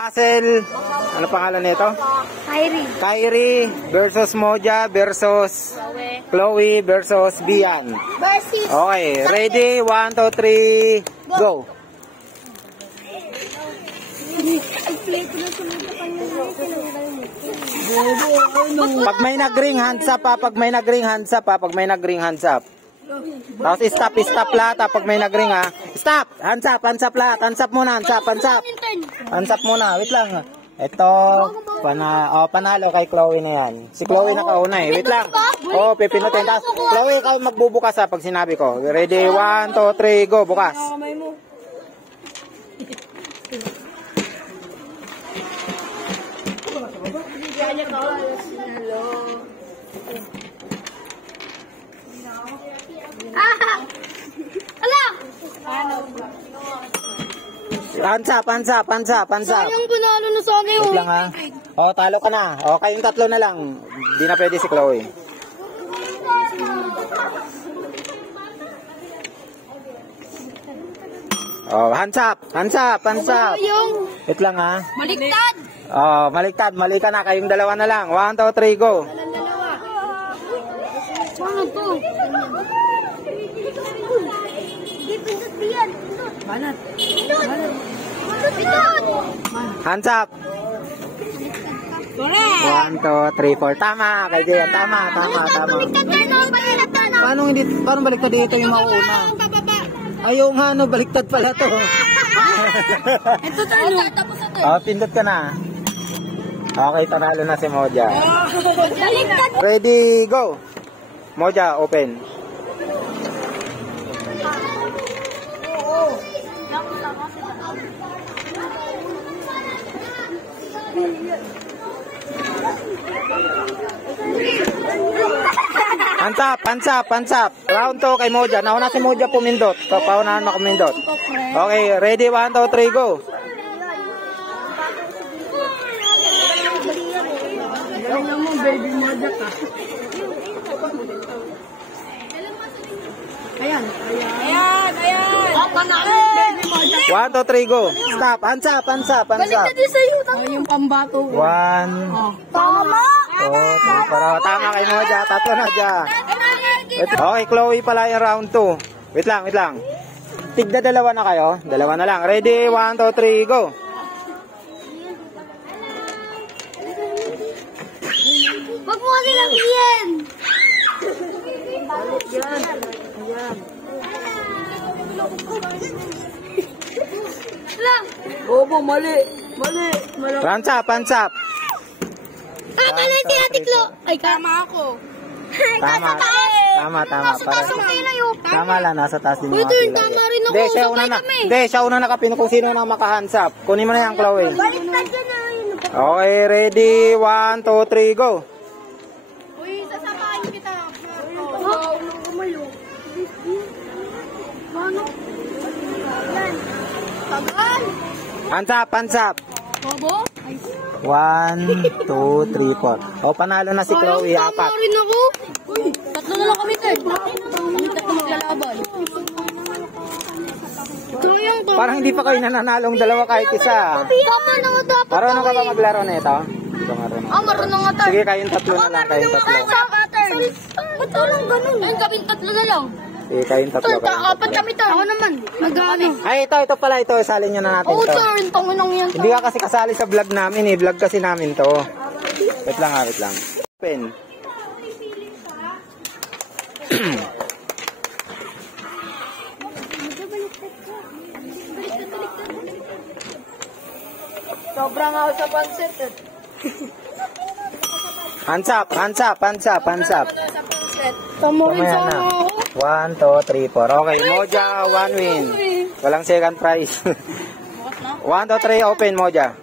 Hazel, ano pangalan nito? Kyrie versus Moja versus Chloe versus Bian. Okay, ready? 1, 2, 3, go! Pag may nag-ring hands up ha, pag may nag-ring hands up ha, pag may nag-ring hands up. Tapos stop lahat ha, pag may nag-ring ha. Stop! Hands up lahat. Hands up muna, hands up. Hands up muna, wait lang. Ito, panalo kay Chloe na yan. Si Chloe nakauna eh, wait lang. Pipinutin. Tapos, Chloe, ikaw magbubukas ha, pag sinabi ko. Ready, 1, 2, 3, go, bukas. Hands up. Sayang panalo na sana yung wait lang ha. Talo ka na. Kayong tatlo na lang. Hindi na pwede si Chloe. Hands up. Wait lang ha. Baliktad. Baliktad. Mali ka na. Kayong dalawa na lang. 1, 2, 3, go. Ano to? Banat. Hands up. 1, 2, 3, 4. Tama. Kay Jayan. Tama. Paano baliktad dito yung mauuna? Ayaw nga, no, baliktad pala to. Ito tayo. Pindot ka na. Okay, panalo na si Moja. Baliktad. Ready, go. Moja, open. Hands up. Round 2 kay Moja. Nauna si Moja pumindot. Paunahan mo kumindot. Okay, ready? 1, 2, 3, go. Ayan. 1, 2, 3, go. Stop. Hands up. Baliktad din sa'yo. Yung pambato. 1, Tama. 2, 3, 4. Tama kay Moja. Tatlo na dyan. Okay, Chloe pala yung round 2. Wait lang. Tigda dalawa na kayo. Dalawa na lang. Ready? 1, 2, 3, go. Wag mo kasi lang yan. Lang. Bobo, mali. Hands up. Tama na si Ate Klo. Ay, tama ako. Tama. Tama lang, nasa taas din yung Ito yung tama rin ako. Hindi, siya una nakapino kung sino na maka-hands up. Kunin mo na yan, Chloe. Baliktad ka na yun. Okay, ready? 1, 2, 3, go. Uy, sasamahin kita. Mano? Yan. Tagal. Hands up. Bobo? 1, 2, 3, 4. Panalo na si Chloe, 4. Tama rin ako. Uy, tatlo na lang kami, Ted. Kami tatlo maglalaban. Parang hindi pa kayo nananalong dalawa kahit isa. Tama na nga dapat. Marunong ka ba maglaro na ito? Marunong nga tayo. Sige, kayong tatlo na lang. Ba't walang ganun? Ayun, kaming tatlo na lang. Sige, kayong tatlo. Apat kami tayo. Ako naman. Nag-ano. Ay, ito pala. Ito, salin nyo na natin Oo, ito. sir. Tanginang yan. Hindi ka kasi kasali sa vlog namin eh. Vlog kasi namin to. Wait lang. Open. Sobrang ako sa pansit. Hands up. Tama rin Mamaya sa na. ako. 1, 2, 3, 4. Okay, Moja, 1 win. Walang second prize. 1, 2, 3, open, Moja.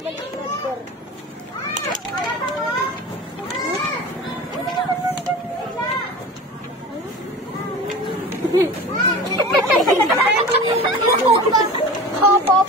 Hop, hop.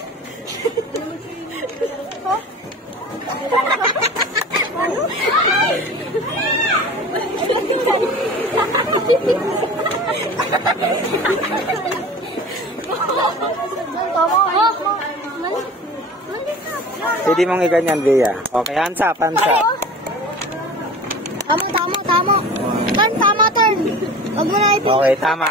Pwede mong iganyan, Bea. Okay, hands up, hands up. Tama. Turn, tama, turn. Huwag mo na ipin. Okay, tama.